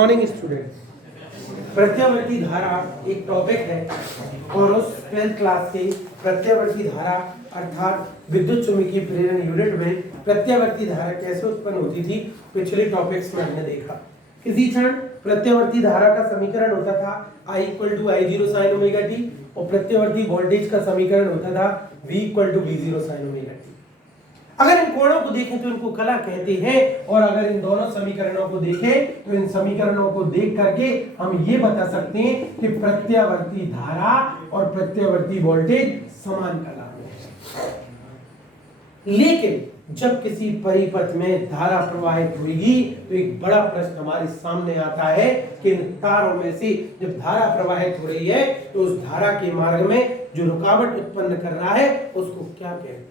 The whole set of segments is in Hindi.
मॉर्निंग स्टूडेंट, प्रत्यावर्ती धारा एक टॉपिक है और उस 12th क्लास के प्रत्यावर्ती धारा अर्थात विद्युत चुम्बकीय प्रेरण यूनिट में प्रत्यावर्ती धारा कैसे उत्पन्न होती थी पिछले टॉपिक्स में हमने देखा। किसी क्षण प्रत्यावर्ती धारा का समीकरण होता था I = I0 sin omega t और प्रत्यावर्ती वोल्टेज का समीकरण होता था V = V0 sin omega t। अगर इन कोणों को देखें तो इनको कला कहते हैं और अगर इन दोनों समीकरणों को देखें तो इन समीकरणों को देख करके हम ये बता सकते हैं कि प्रत्यावर्ती धारा और प्रत्यावर्ती वोल्टेज समान कला में। लेकिन जब किसी परिपथ में धारा प्रवाहित होगी तो एक बड़ा प्रश्न हमारे सामने आता है कि इन तारों में से जब धारा प्रवाहित हो रही है तो उस धारा के मार्ग में जो रुकावट उत्पन्न कर रहा है उसको क्या कहते हैं।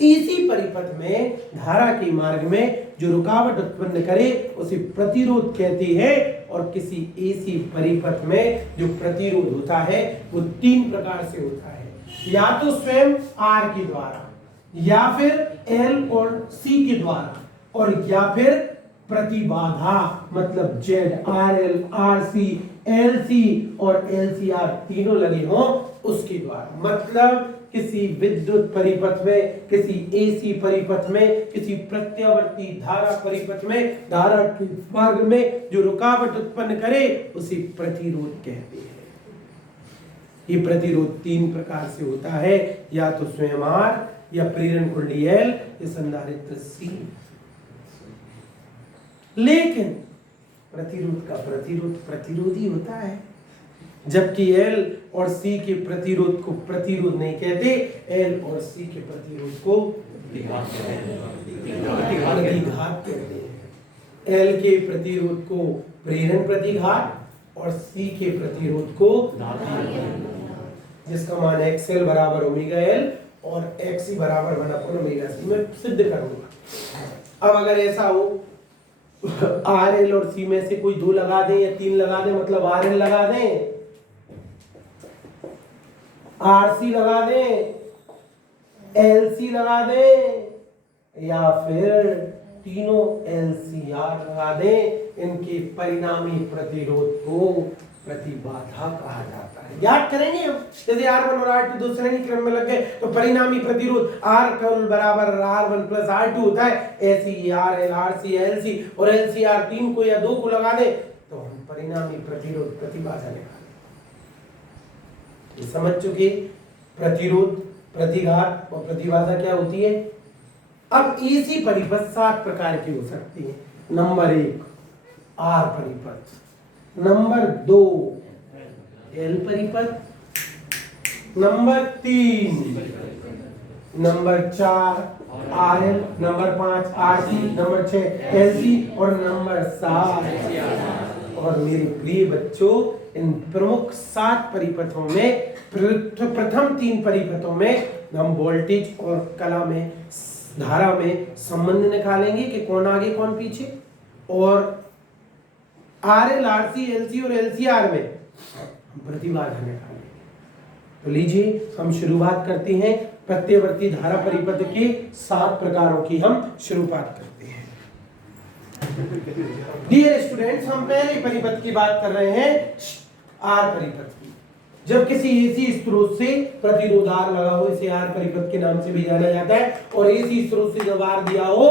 इसी परिपथ में धारा के मार्ग में जो रुकावट उत्पन्न करे उसे प्रतिरोध कहते हैं और किसी एसी परिपथ में जो प्रतिरोध होता है वो तीन प्रकार से होता है, या तो स्वयं R के द्वारा या फिर L और C के द्वारा और या फिर प्रतिबाधा मतलब Z, RL, RC, LC और LCR तीनों लगे हों उसके द्वारा। मतलब किसी विद्युत परिपथ में, किसी एसी परिपथ में, किसी प्रत्यावर्ती धारा परिपथ में धारा के मार्ग में जो रुकावट उत्पन्न करे उसे प्रतिरोध कहते हैं। ये प्रतिरोध तीन प्रकार से होता है, या तो स्वयं R या प्रेरण कुंडली L या संधारित्र C। लेकिन प्रतिरोध का प्रतिरोध प्रतिरोधी होता है, जबकि L और C के प्रतिरोध को प्रतिरोध नहीं कहते, L और C के प्रतिरोध को प्रतिघात कहते हैं। L के प्रतिरोध को प्रेरण प्रतिघात और C के प्रतिरोध को जिसका मान XL बराबर ओमेगा L और XC बराबर 1 ओमेगा C मैं सिद्ध करूंगा। अब अगर ऐसा हो RL और C में से कोई दो लगा दें या तीन लगा दें, मतलब RL लगा दें, RC लगा दें, LC लगा दें या फिर तीनों LCR लगा दें, इनके परिणामी प्रतिरोध को प्रतिबाधा कहा जाता है। याद करेंगे हम, जैसे R1 और R2 दो श्रेणी क्रम में लग गए तो परिणामी प्रतिरोध R बराबर R1 प्लस R2 होता है। ऐसे ही RL, RC, LC और LCR तीन को या दो को लगा दे तो हम परिणामी प्रतिरोध प्रतिबाधा निकालें। समझ चुके प्रतिरोध, प्रतिघात और प्रतिबाधा क्या होती है। अब एसी परिपथ 7 प्रकार की हो सकती है। नंबर 1 R परिपथ, नंबर 2 L परिपथ, number 3, number 4 RL, number 5 RC, number 6 LC और नंबर 7। और मेरे प्रिय बच्चों, इन प्रमुख 7 परिपथों में प्रथम 3 परिपथों में हम वोल्टेज और कला में धारा में संबंध निकालेंगे कि कौन आगे कौन पीछे, और RL, RC, LC और LCR में हम प्रतिबाधा निकालेंगे। तो लीजिए हम शुरुआत करते हैं प्रत्यावर्ती धारा परिपथ के 7 प्रकारों की हम शुरुआत करते हैं। डियर स्टूडेंट्स, हम पहले परिपथ की बात कर रहे हैं R परिपथ की। जब किसी एसी स्रोत से प्रतिरोध R लगा हो, इसे R परिपथ के नाम से भी जाना जाता है। और एसी स्रोत से जब R दिया हो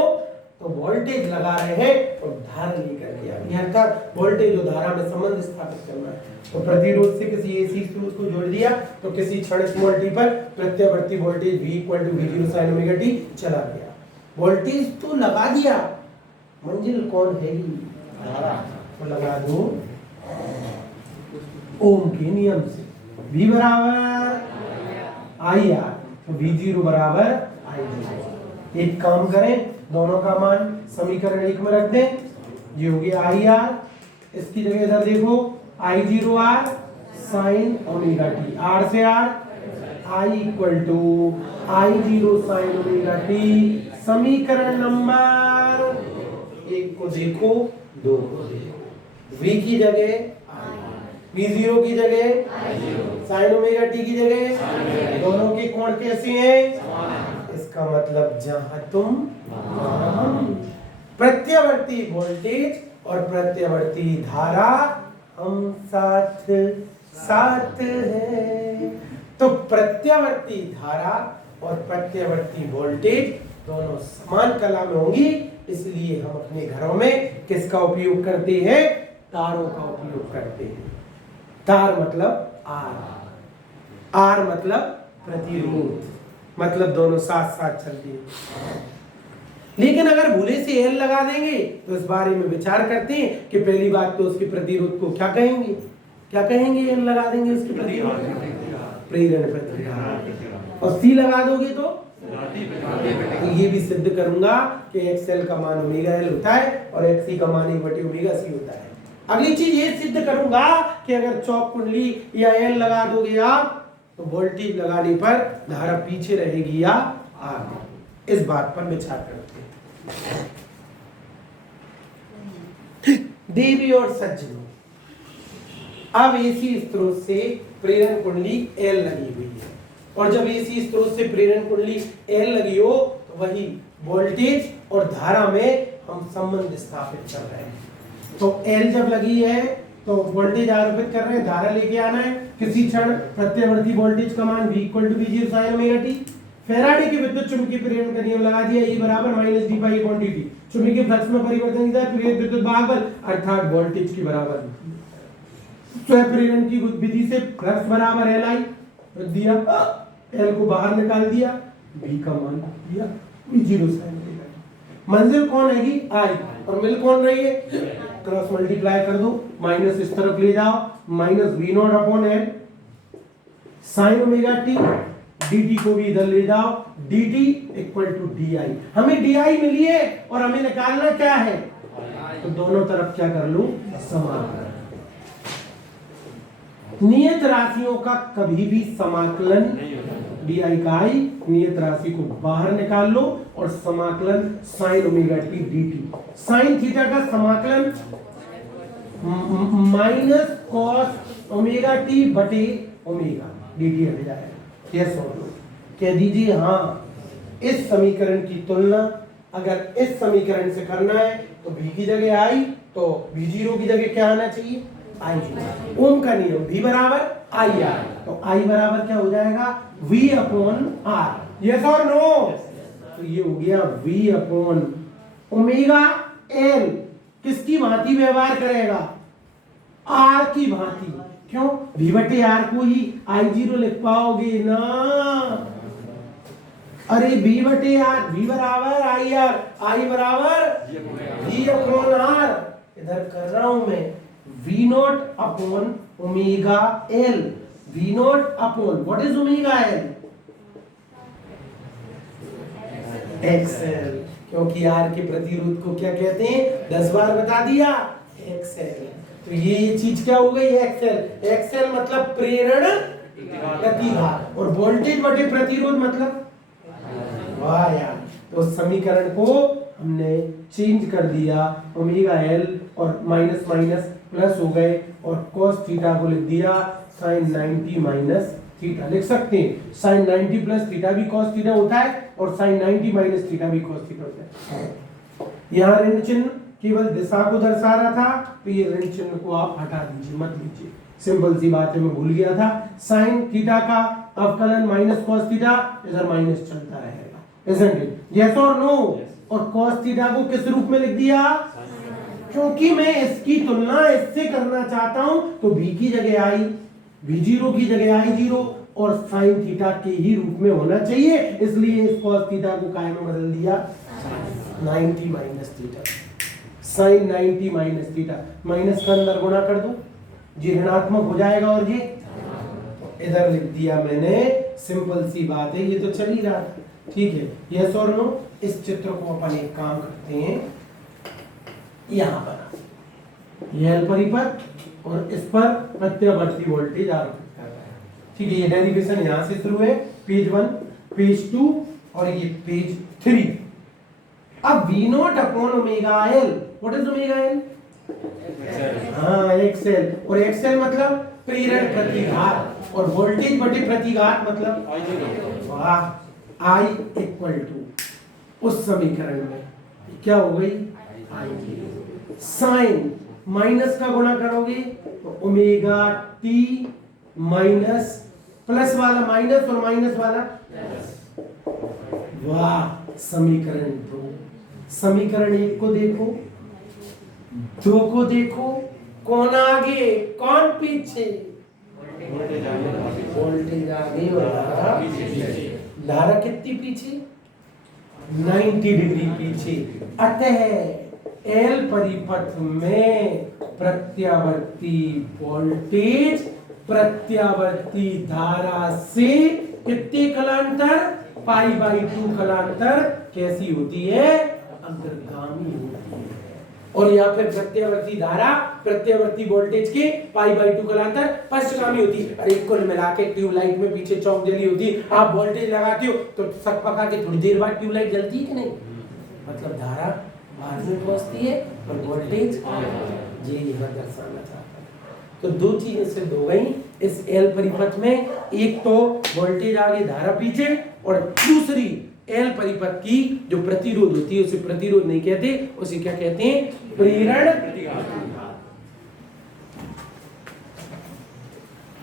तो वोल्टेज लगा रहे हैं और धारा लेकर के अर्थात वोल्टेज और धारा में संबंध स्थापित करना है। तो प्रतिरोध से किसी एसी स्रोत को जोड़ दिया तो किसी क्षण स्मॉल t पर प्रत्यावर्ती voltage V = V0 sin omega t चला गया। वोल्टेज तो लगा दिया, मंजिल कौन है धारा, तो लगा दो ओम के नियम से V बराबर IR, तो V0 बराबर I0। एक काम करें, दोनों का मान समीकरण 1 में रख दें, ये हो गया IR, इसकी जगह इधर देखो I0R sin omega t, R से R I = I0 sin omega t। समीकरण नंबर 1 को देखो, 2 को देखो, V की जगह V0 की जगह sin ओमेगा t की जगह, दोनों के कोण कैसे हैं, इसका मतलब जहां तुम प्रत्यावर्ती वोल्टेज और प्रत्यवर्ती धारा हम साथ साथ हैं। तो प्रत्यवर्ती धारा और प्रत्यवर्ती वोल्टेज दोनों समान कला में होंगी, इसलिए हम अपने घरों में किसका उपयोग करते हैं? तारों का उपयोग करते हैं। तार मतलब आर मतलब प्रतिरोध, मतलब दोनों साथ साथ चलते हैं। लेकिन अगर भूले से एल लगा देंगे तो इस बारे में विचार करते हैं कि पहली बात तो उसके प्रतिरोध को क्या कहेंगे? क्या कहेंगे? एल लगा देंगे उसके प्रतिरोध, प्रेरण प्रतिरोध। और सी लगा दोगे तो ये भी सिद्ध करूंगा कि एक्सएल का मान ओमेगा एल होता है और एक्सी का मान 1/ओमेगा सी होता है। अगली चीज ये सिद्ध करूंगा कि अगर चौक कुंडली या एल लगा दोगे आप तो वोल्टेज लगाने पर धारा पीछे रहेगी या आगे। इस बात पर विचार करते हैं। देवी और सज्जनों, अब एसी स्रोत से प्रेरण कुंडली एल लगी हुई है और जब एसी स्रोत से प्रेरण कुंडली एल लगी हो तो वही वोल्टेज और धारा में हम संबंध स्थापित कर रहे हैं। तो एल जब लगी है तो वोल्टेज आरोपित कर रहे हैं, धारा लेके आना है। किसी क्षण प्रत्यवर्ती वोल्टेज का मान v = v0 sin omega t। Faraday के विद्युत चुंबकीय प्रेरण का नियम लगा दिया, E = -d/dt। चुंबकीय फ्लक्स में परिवर्तन होता है, प्रेरित विद्युत भाग बल अर्थात वोल्टेज के बराबर। स्वयं प्रेरण की विधि से फ्लक्स बराबर Li रख दिया, L को बाहर निकाल दिया, V का मान दिया v0 sin ओमेगा t। मंजिल कौन हैगी? I और मिल कौन रही है? क्रॉस मल्टीप्लाई कर दो, माइनस इस तरफ ले जाओ, -v0/L sin omega t, dt को भी इधर ले जाओ, dt = di। हमें di मिली है और हमें निकालना क्या है? तो दोनों तरफ क्या कर लूं? समाकलन। नियत राशियों का कभी भी समाकलन di का i, नियत राशि को बाहर निकाल लो और समाकलन sin omega t dt। sin theta का समाकलन -cos ओमेगा t बटे ओमेगा dt हट जाएगा। यस और नो? कह दीजिए हाँ। इस समीकरण की तुलना अगर इस समीकरण से करना है तो v की जगह i, तो v0 की जगह क्या आना चाहिए? i। ओम का नियम v बराबर IR, तो i बराबर क्या हो जाएगा? v/r। यस और नो? तो ये हो गया v/ओमेगा l। किसकी भांति व्यवहार करेगा? r की भांति। क्यों? v/r को ही I0 लिख पाओगे ना? अरे v/r, v बराबर IR, I बराबर v/r। इधर कर रहा हूं मैं v0/ओमेगा l। v0 what is omega l? XL। क्योंकि R के प्रतिरोध को क्या कहते हैं? 10 बार बता दिया, XL। तो ये चीज क्या हो गई? XL। XL मतलब प्रेरण प्रतिघात और वोल्टेज बटे प्रतिरोध मतलब, वाह यार। तो समीकरण को हमने चेंज कर दिया, ओमेगा l और माइनस माइनस प्लस हो गए और cos थीटा को लिख दिया sin 90 माइनस थीटा। लिख सकते हैं sin 90 प्लस थीटा भी cos थीटा होता है और sin 90 माइनस थीटा भी cos थीटा होता है। यहाँ ऋण चिन्ह केवल दिशा को दर्शा रहा था, तो ये ऋण चिन्ह को आप हटा दीजिए, मत लीजिए। सिंपल सी बात है, मैं भूल गया था। sin थीटा का अवकलन माइनस cos थीटा, इधर माइनस चलता रहेगा, isn't it? Yes or no? और cos थीटा को किस रूप में लिख दिया? क्योंकि मैं इसकी तुलना इससे करना चाहता हूं, तो v की जगह i, v0 की जगह I0 और sin थीटा के ही रूप में होना चाहिए, इसलिए इस cos थीटा को काय में बदल दिया 90 minus theta. sin 90 minus theta, minus का अंदर गुणा कर दो, ये ऋणात्मक हो जाएगा और ये इधर लिख दिया मैंने। सिंपल सी बात है, ये तो चल ही रहा था, ठीक है। यस और नो? इस चित्र को अपन एक काम करते हैं, यहाँ पर यह परिपथ और इस पर प्रत्यावर्ती वोल्टेज आरोपित कर रहा है, ठीक है। ये डेरिवेशन यहाँ से शुरू है, पेज 1, पेज 2 और ये पेज 3। अब v0/ओमेगा l, what is omega l? हाँ, XL। और XL मतलब प्रेरण प्रतिघात और वोल्टेज बटे प्रतिघात मतलब, वाह, I इक्वल टू उस समीकरण में क्या हो गई? I। साइन माइनस का गुणा करोगे तो ओमेगा टी माइनस, प्लस वाला माइनस और माइनस वाला वाह। समीकरण 2, समीकरण 1 को देखो, 2 को देखो, कौन आगे कौन पीछे? वोल्टेज आगे और धारा पीछे। धारा कितनी पीछे? 90 डिग्री पीछे। अतः एल परिपथ में प्रत्यावर्ती वोल्टेज प्रत्यावर्ती धारा से कितने कलांतर? π/2 कलांतर कैसी होती है? अग्रगामी होती है। और या फिर प्रत्यावर्ती धारा प्रत्यावर्ती वोल्टेज के π/2 कलांतर पश्चगामी होती है। अरे कुल मिला के ट्यूबलाइट में पीछे चौक जली होती, आप वोल्टेज लगाते हो तो सक पका के थोड़ी देर बाद ट्यूबलाइट जलती है कि नहीं? मतलब धारा बाद में पहुंचती है और वोल्टेज ये यहाँ दर्शाना चाहता है। तो दो चीजें सिद्ध हो गई इस एल परिपथ में, एक तो वोल्टेज आगे धारा पीछे, और दूसरी एल परिपथ की जो प्रतिरोध होती है उसे प्रतिरोध नहीं कहते, उसे क्या कहते हैं? प्रेरण